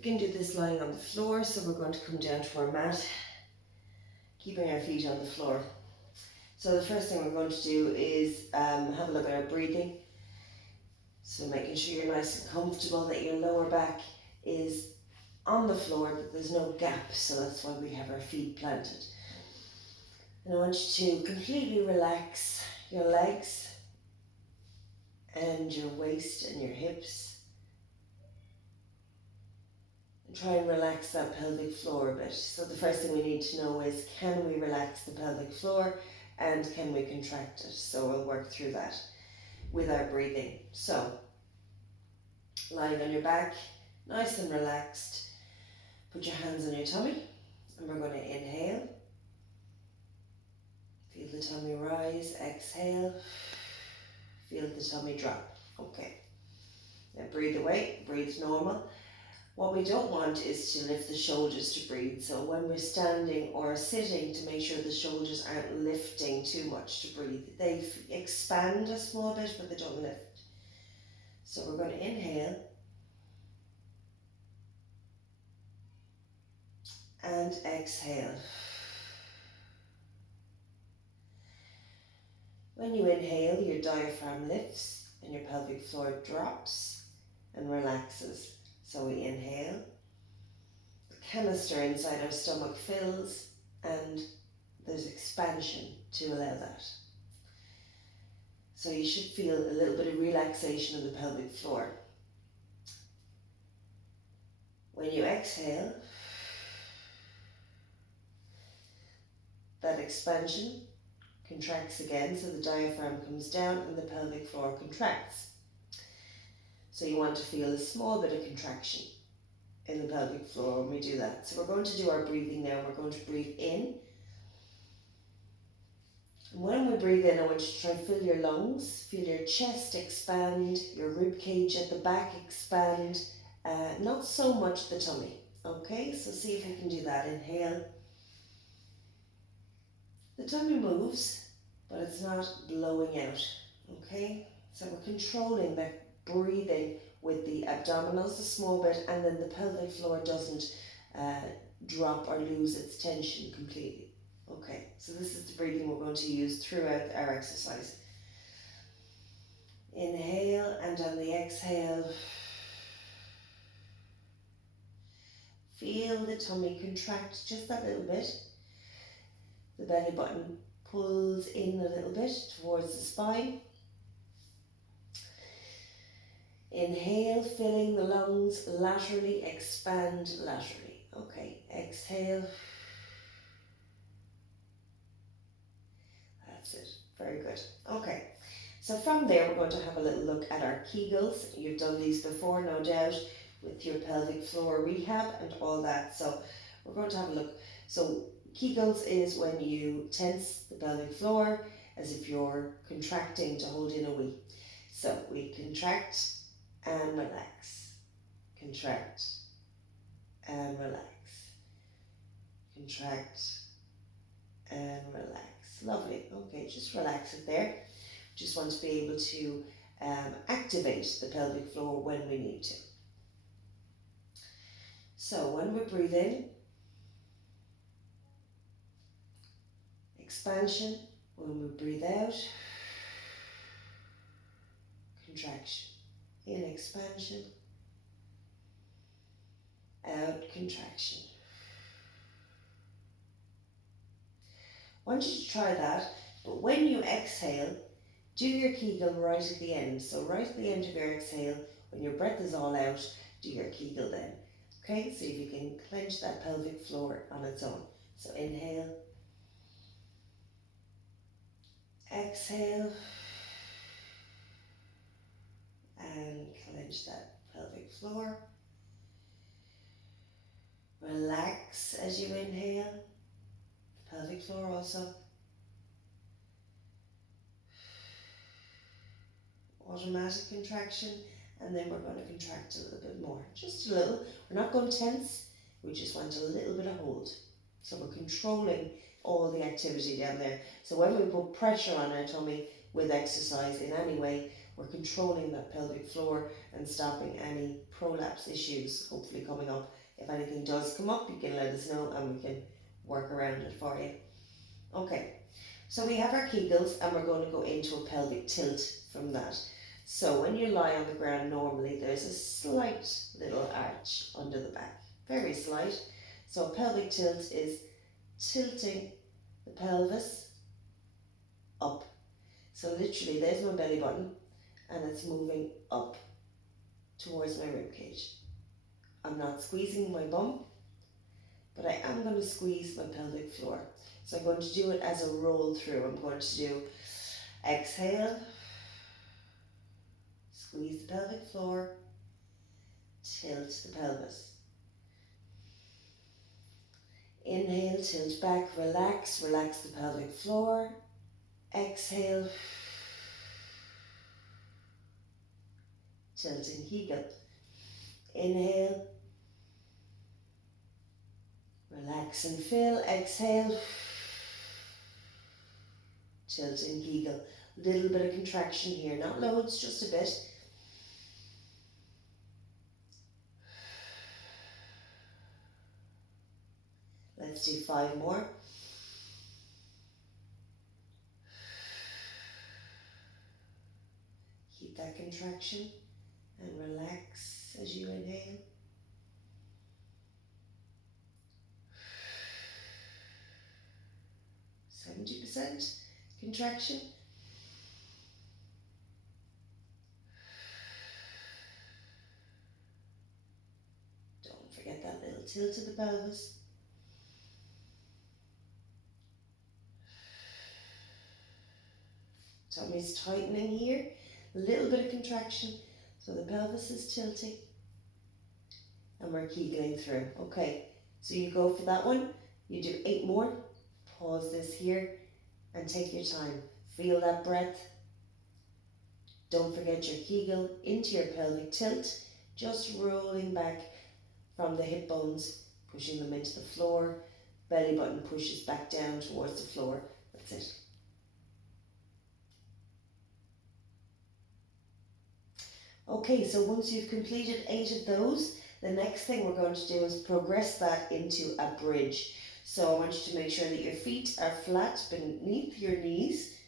We can do this lying on the floor, so we're going to come down to our mat, keeping our feet on the floor. So the first thing we're going to do is have a look at our breathing. So making sure you're nice and comfortable, that your lower back is on the floor, that there's no gap, so that's why we have our feet planted. And I want you to completely relax your legs and your waist and your hips. And try and relax that pelvic floor a bit. So the first thing we need to know is, can we relax the pelvic floor and can we contract it? So we'll work through that with our breathing. So lying on your back, nice and relaxed. Put your hands on your tummy and we're going to inhale. Feel the tummy rise, exhale. Feel the tummy drop. Okay. Now breathe away, breathe normal. What we don't want is to lift the shoulders to breathe. So when we're standing or sitting, to make sure the shoulders aren't lifting too much to breathe. They expand a small bit, but they don't lift. So we're going to inhale. And exhale. When you inhale, your diaphragm lifts and your pelvic floor drops and relaxes. So we inhale, the canister inside our stomach fills and there's expansion to allow that. So you should feel a little bit of relaxation in the pelvic floor. When you exhale, that expansion contracts again, so the diaphragm comes down and the pelvic floor contracts. So you want to feel a small bit of contraction in the pelvic floor when we do that. So we're going to do our breathing now. We're going to breathe in. And when we breathe in, I want you to try and fill your lungs, feel your chest expand, your rib cage at the back expand, not so much the tummy. Okay, so see if you can do that. Inhale. The tummy moves, but it's not blowing out, okay? So we're controlling that breathing with the abdominals a small bit, and then the pelvic floor doesn't drop or lose its tension completely. Okay, so this is the breathing we're going to use throughout our exercise. Inhale, and on the exhale, feel the tummy contract just that little bit. The belly button pulls in a little bit towards the spine. Inhale, filling the lungs laterally, expand laterally. Okay, exhale. That's it, very good. Okay, so from there we're going to have a little look at our Kegels. You've done these before, no doubt, with your pelvic floor rehab and all that. So we're going to have a look. So Kegels is when you tense the pelvic floor as if you're contracting to hold in a wee. So we contract and relax, contract and relax, contract and relax. Lovely. Okay, just relax it there. Just want to be able to activate the pelvic floor when we need to. So when we breathe in, expansion. When we breathe out, contraction. In, expansion, out, contraction. I want you to try that, but when you exhale, do your Kegel right at the end. So right at the end of your exhale, when your breath is all out, do your Kegel then. Okay, see if you can clench that pelvic floor on its own. So inhale, exhale, and clench that pelvic floor. Relax as you inhale, pelvic floor also. Automatic contraction, and then we're going to contract a little bit more, just a little. We're not going to tense, we just want a little bit of hold. So we're controlling all the activity down there. So when we put pressure on our tummy with exercise in any way, we're controlling that pelvic floor and stopping any prolapse issues hopefully coming up. If anything does come up, you can let us know and we can work around it for you. Okay, so we have our Kegels and we're going to go into a pelvic tilt from that. So when you lie on the ground normally, there's a slight little arch under the back, very slight. So pelvic tilt is tilting the pelvis up. So literally there's my belly button and it's moving up towards my rib cage. I'm not squeezing my bum, but I am going to squeeze my pelvic floor. So I'm going to do it as a roll through. I'm going to do exhale, squeeze the pelvic floor, tilt the pelvis. Inhale, tilt back, relax, relax the pelvic floor. Exhale, tilting Kegel. Inhale, relax and fill. Exhale, tilting Kegel. Little bit of contraction here, not loads, just a bit. Let's do 5 more. Keep that contraction and relax as you inhale. %, contraction. Don't forget that little tilt of the pelvis. Tummy's tightening here, a little bit of contraction, so the pelvis is tilting and we're kegeling through. Okay, so you go for that one, you do 8 more, pause this here and take your time. Feel that breath. Don't forget your Kegel into your pelvic tilt, just rolling back from the hip bones, pushing them into the floor, belly button pushes back down towards the floor. That's it. Okay, so once you've completed 8 of those, the next thing we're going to do is progress that into a bridge. So I want you to make sure that your feet are flat beneath your knees.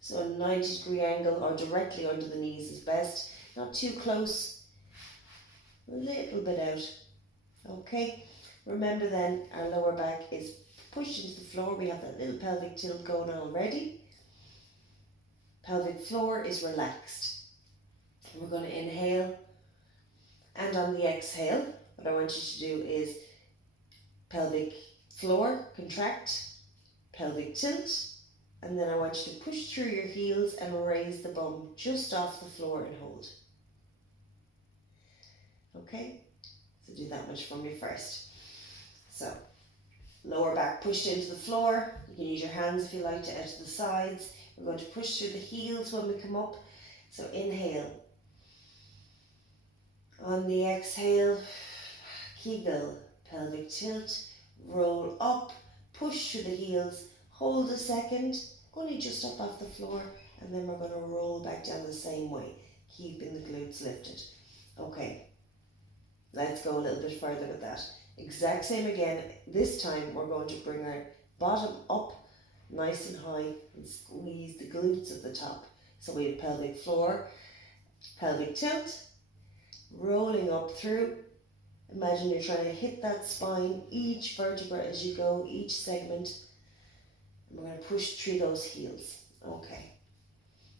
So a 90-degree angle or directly under the knees is best. Not too close, a little bit out. Okay, remember then our lower back is pushed into the floor. We have that little pelvic tilt going on already. Pelvic floor is relaxed. We're going to inhale, and on the exhale, what I want you to do is pelvic floor, contract, pelvic tilt, and then I want you to push through your heels and raise the bum just off the floor and hold. Okay, so do that much for me first. So, lower back pushed into the floor. You can use your hands if you like to out to the sides. We're going to push through the heels when we come up. So inhale. On the exhale, Kegel, pelvic tilt, roll up, push through the heels, hold a second, only just up off the floor, and then we're going to roll back down the same way, keeping the glutes lifted. Okay, let's go a little bit further with that. Exact same again. This time we're going to bring our bottom up nice and high and squeeze the glutes at the top. So we have pelvic floor, pelvic tilt, rolling up through. Imagine you're trying to hit that spine, each vertebra as you go, each segment. And we're going to push through those heels. Okay.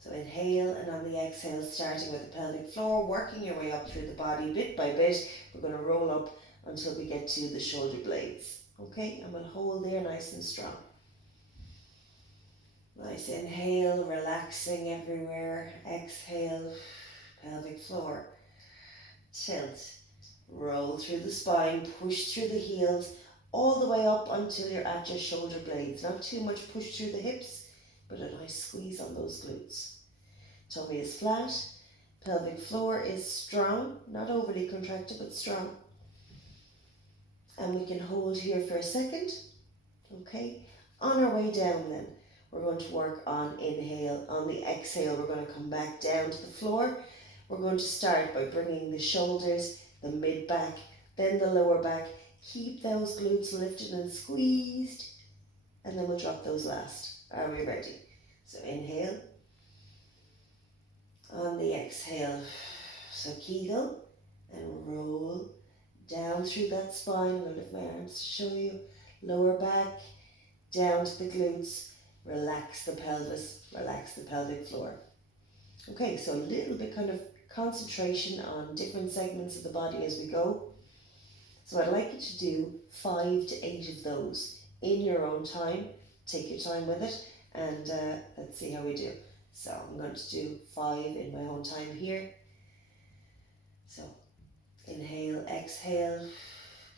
So inhale, and on the exhale, starting with the pelvic floor, working your way up through the body bit by bit. We're going to roll up until we get to the shoulder blades. Okay, and we'll hold there nice and strong. Nice inhale, relaxing everywhere. Exhale, pelvic floor. Tilt, roll through the spine, push through the heels, all the way up until you're at your shoulder blades. Not too much push through the hips, but a nice squeeze on those glutes. Tummy is flat, pelvic floor is strong, not overly contracted, but strong. And we can hold here for a second. Okay, on our way down then, we're going to work on inhale. On the exhale, we're going to come back down to the floor. We're going to start by bringing the shoulders, the mid back, then the lower back. Keep those glutes lifted and squeezed, and then we'll drop those last. Are we ready? So inhale. On the exhale, so Kegel and roll down through that spine. I'm going to lift my arms to show you. Lower back, down to the glutes. Relax the pelvis, relax the pelvic floor. Okay, so a little bit kind of concentration on different segments of the body as we go. So I'd like you to do 5 to 8 of those in your own time. Take your time with it, and let's see how we do. So I'm going to do 5 in my own time here. So inhale, exhale,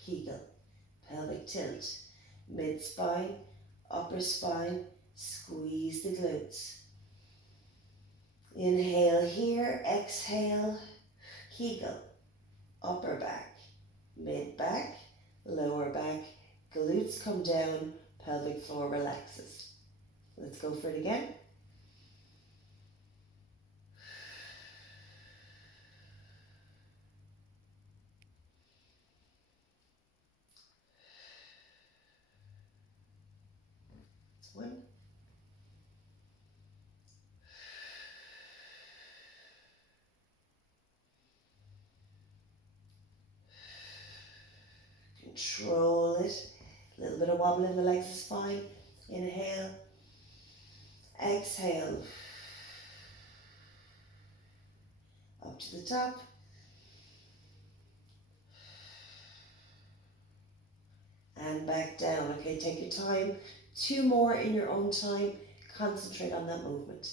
Kegel, pelvic tilt, mid spine, upper spine, squeeze the glutes. Inhale here, exhale, Kegel, upper back, mid back, lower back, glutes come down, pelvic floor relaxes. Let's go for it again. One. Control it. A little bit of wobble in the legs is fine. Inhale. Exhale. Up to the top. And back down. Okay, take your time. 2 more in your own time. Concentrate on that movement.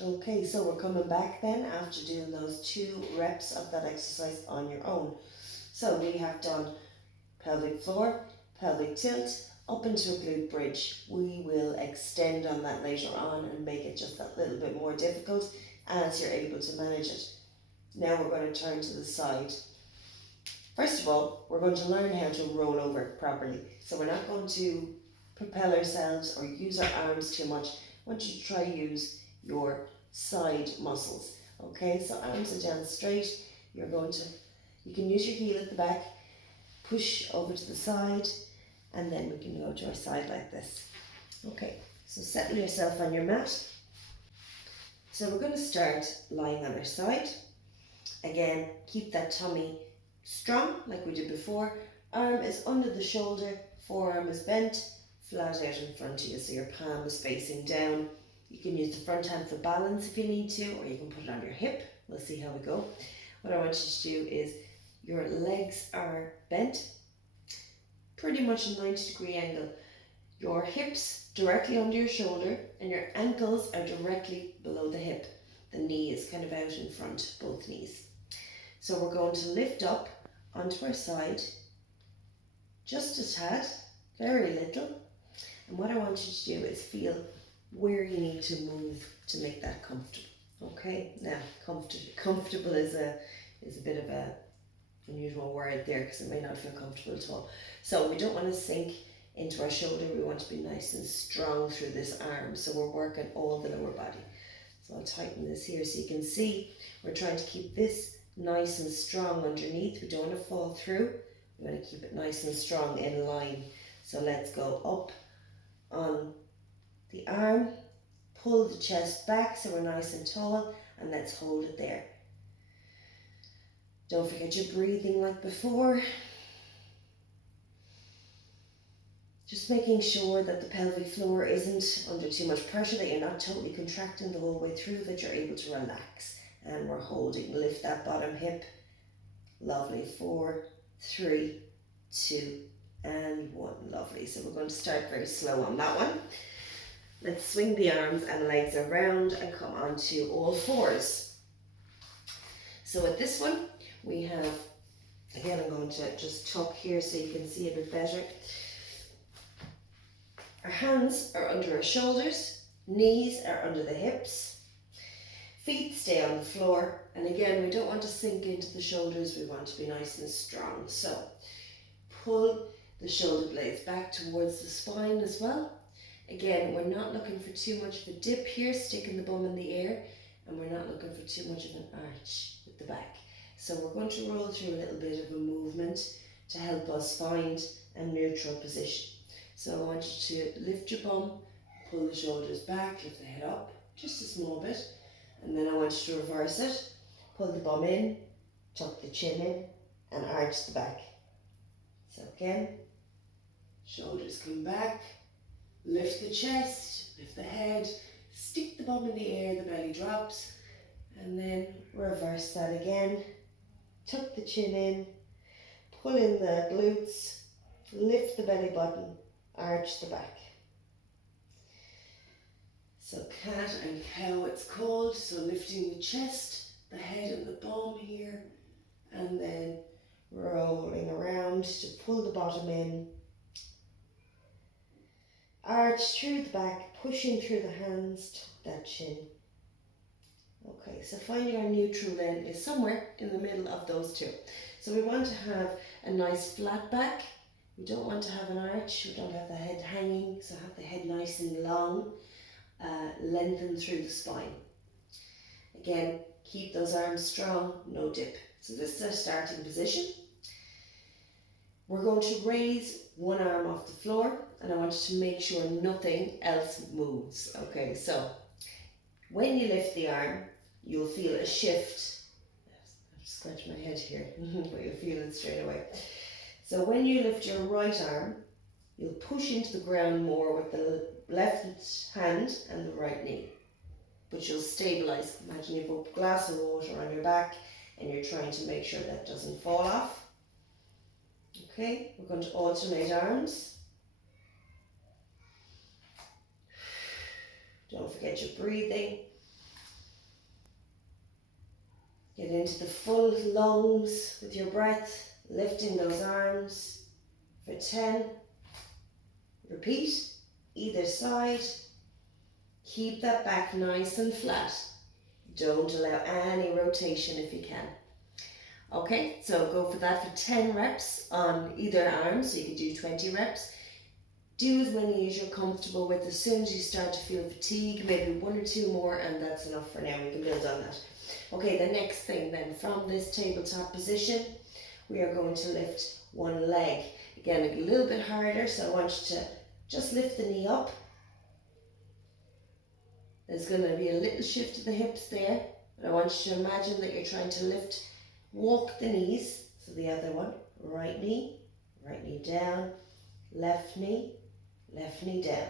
Okay, so we're coming back then after doing those 2 reps of that exercise on your own. So we have done pelvic floor, pelvic tilt, up into a glute bridge. We will extend on that later on and make it just that little bit more difficult as you're able to manage it. Now we're going to turn to the side. First of all, we're going to learn how to roll over properly. So we're not going to propel ourselves or use our arms too much. I want you to try use your side muscles. Okay, so arms are down straight. You can use your heel at the back, push over to the side, and then we can go to our side like this. Okay, so settle yourself on your mat. So we're going to start lying on our side. Again, keep that tummy strong like we did before. Arm is under the shoulder, forearm is bent, flat out in front of you, so your palm is facing down. You can use the front hand for balance if you need to, or you can put it on your hip. We'll see how we go. What I want you to do is your legs are bent, pretty much a 90-degree angle. Your hips directly under your shoulder and your ankles are directly below the hip. The knee is kind of out in front, both knees. So we're going to lift up onto our side, just a tad, very little. And what I want you to do is feel where you need to move to make that comfortable. Okay, now comfortable is a bit of a unusual word there because it may not feel comfortable at all. So we don't want to sink into our shoulder. We want to be nice and strong through this arm. So we're working all the lower body. So I'll tighten this here so you can see we're trying to keep this nice and strong underneath. We don't want to fall through. We want to keep it nice and strong in line. So let's go up on the arm, pull the chest back so we're nice and tall, and let's hold it there. Don't forget your breathing like before. Just making sure that the pelvic floor isn't under too much pressure, that you're not totally contracting the whole way through, that you're able to relax. And we're holding. Lift that bottom hip. Lovely. 4, 3, 2, and 1. Lovely. So we're going to start very slow on that one. Let's swing the arms and legs around and come onto all fours. So with this one, we have, again, I'm going to just tuck here so you can see a bit better. Our hands are under our shoulders, knees are under the hips. Feet stay on the floor, and again, we don't want to sink into the shoulders, we want to be nice and strong. So pull the shoulder blades back towards the spine as well. Again, we're not looking for too much of a dip here, sticking the bum in the air, and we're not looking for too much of an arch with the back. So we're going to roll through a little bit of a movement to help us find a neutral position. So I want you to lift your bum, pull the shoulders back, lift the head up, just a small bit, and then I want you to reverse it. Pull the bum in, tuck the chin in, and arch the back. So again, shoulders come back, lift the chest, lift the head, stick the bum in the air, the belly drops, and then reverse that again. Tuck the chin in, pull in the glutes, lift the belly button, arch the back. So cat and cow it's called, so lifting the chest, the head and the bum here, and then rolling around to pull the bottom in, arch through the back, pushing through the hands, tuck that chin. Okay, so finding our neutral then is somewhere in the middle of those two. So we want to have a nice flat back. We don't want to have an arch, we don't have the head hanging, so have the head nice and long, lengthen through the spine. Again, keep those arms strong, no dip. So this is our starting position. We're going to raise one arm off the floor, and I want you to make sure nothing else moves. Okay, so when you lift the arm, you'll feel a shift. I'll scratch my head here, but you'll feel it straight away. So when you lift your right arm, you'll push into the ground more with the left hand and the right knee. But you'll stabilize. Imagine you've a glass of water on your back and you're trying to make sure that doesn't fall off. Okay, we're going to alternate arms. Don't forget your breathing. Get into the full lungs with your breath, lifting those arms for 10. Repeat, either side. Keep that back nice and flat. Don't allow any rotation if you can. Okay, so go for that for 10 reps on either arm, so you can do 20 reps. Do as many as you're comfortable with. As soon as you start to feel fatigue, maybe 1 or 2 more, and that's enough for now. We can build on that. Okay, the next thing then, from this tabletop position, we are going to lift one leg. Again, a little bit harder, so I want you to just lift the knee up. There's going to be a little shift to the hips there, but I want you to imagine that you're trying to walk the knees. So the other one, right knee down, left knee down.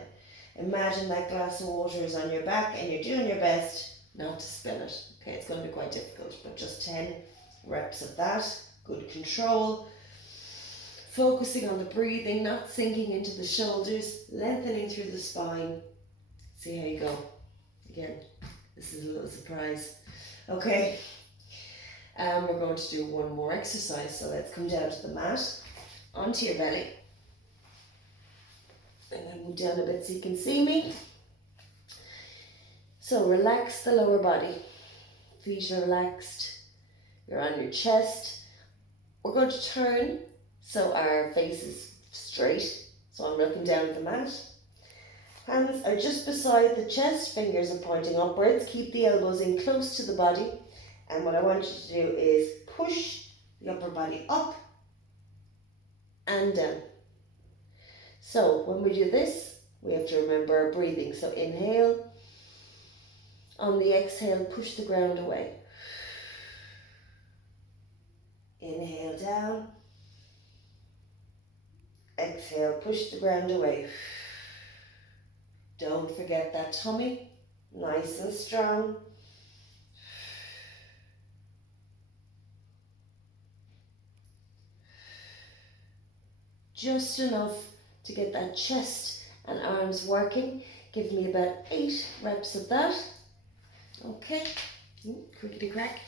Imagine that glass of water is on your back and you're doing your best not to spill it. Okay, it's going to be quite difficult, but just 10 reps of that. Good control. Focusing on the breathing, not sinking into the shoulders, lengthening through the spine. See how you go. Again, this is a little surprise. Okay, we're going to do one more exercise. So let's come down to the mat, onto your belly. And then move down a bit so you can see me. So relax the lower body. Feet are relaxed. You're on your chest. We're going to turn so our face is straight. So I'm looking down at the mat. Hands are just beside the chest. Fingers are pointing upwards. Keep the elbows in close to the body. And what I want you to do is push the upper body up and down. So when we do this, we have to remember our breathing. So inhale. On the exhale, push the ground away. Inhale down. Exhale, push the ground away. Don't forget that tummy, nice and strong. Just enough to get that chest and arms working. Give me about 8 reps of that. Okay, crickety crack.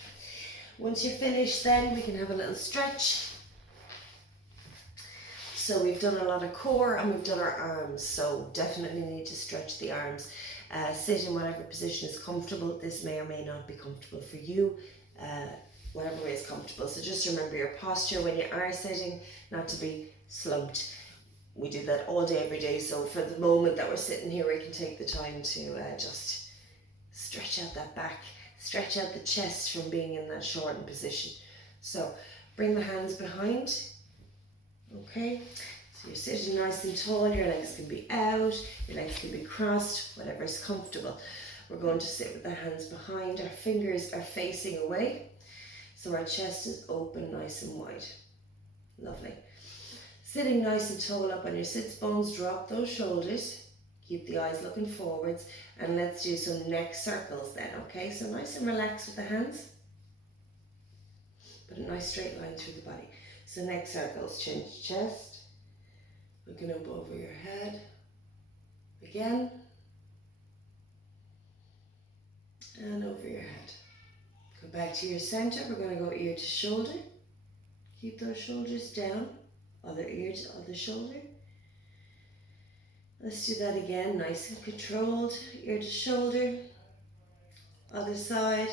Once you're finished then we can have a little stretch. So we've done a lot of core and we've done our arms, so definitely need to stretch the arms. Sit in whatever position is comfortable. This may or may not be comfortable for you, whatever way is comfortable. So just remember your posture when you are sitting, not to be slumped. We do that all day, every day. So for the moment that we're sitting here, we can take the time to just stretch out that back, stretch out the chest from being in that shortened position. So bring the hands behind. Okay, so you're sitting nice and tall, your legs can be out, your legs can be crossed, whatever is comfortable. We're going to sit with the hands behind, our fingers are facing away, so our chest is open nice and wide. Lovely. Sitting nice and tall up on your sits bones, drop those shoulders, keep the eyes looking forwards, and let's do some neck circles then, okay? So nice and relaxed with the hands, but a nice straight line through the body. So neck circles, chin to chest, looking up over your head, again, and over your head. Go back to your center, we're going to go ear to shoulder, keep those shoulders down, other ear to other shoulder. Let's do that again, nice and controlled, ear to shoulder, other side,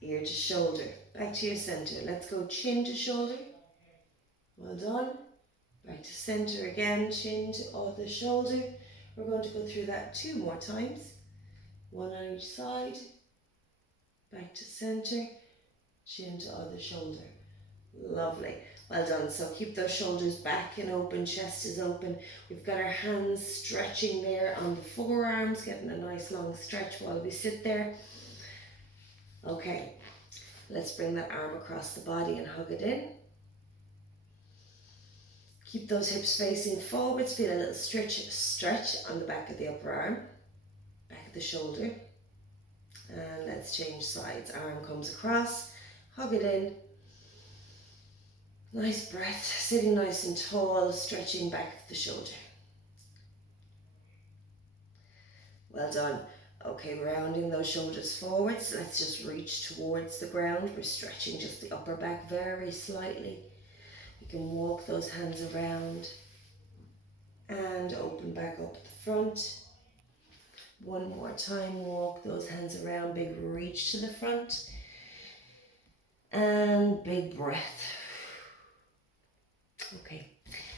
ear to shoulder, back to your center. Let's go chin to shoulder, well done. Back to center again, chin to other shoulder. We're going to go through that 2 more times. 1 on each side, back to center, chin to other shoulder. Lovely, well done. So keep those shoulders back and open, chest is open. We've got our hands stretching there on the forearms, getting a nice long stretch while we sit there. Okay, let's bring that arm across the body and hug it in. Keep those hips facing forwards, feel a little stretch on the back of the upper arm, back of the shoulder. And let's change sides. Arm comes across, hug it in. Nice breath, sitting nice and tall, stretching back of the shoulder. Well done. Okay, rounding those shoulders forwards. Let's just reach towards the ground. We're stretching just the upper back very slightly. You can walk those hands around and open back up the front. 1 more time, walk those hands around, big reach to the front. And big breath. Okay,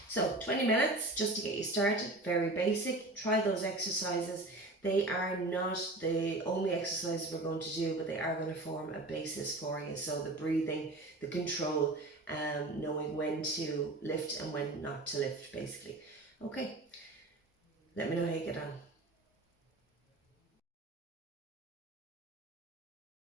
so 20 minutes just to get you started, very basic. Try those exercises. They are not the only exercises we're going to do, but they are going to form a basis for you. So the breathing, the control, knowing when to lift and when not to lift, basically. Okay, let me know how you get on.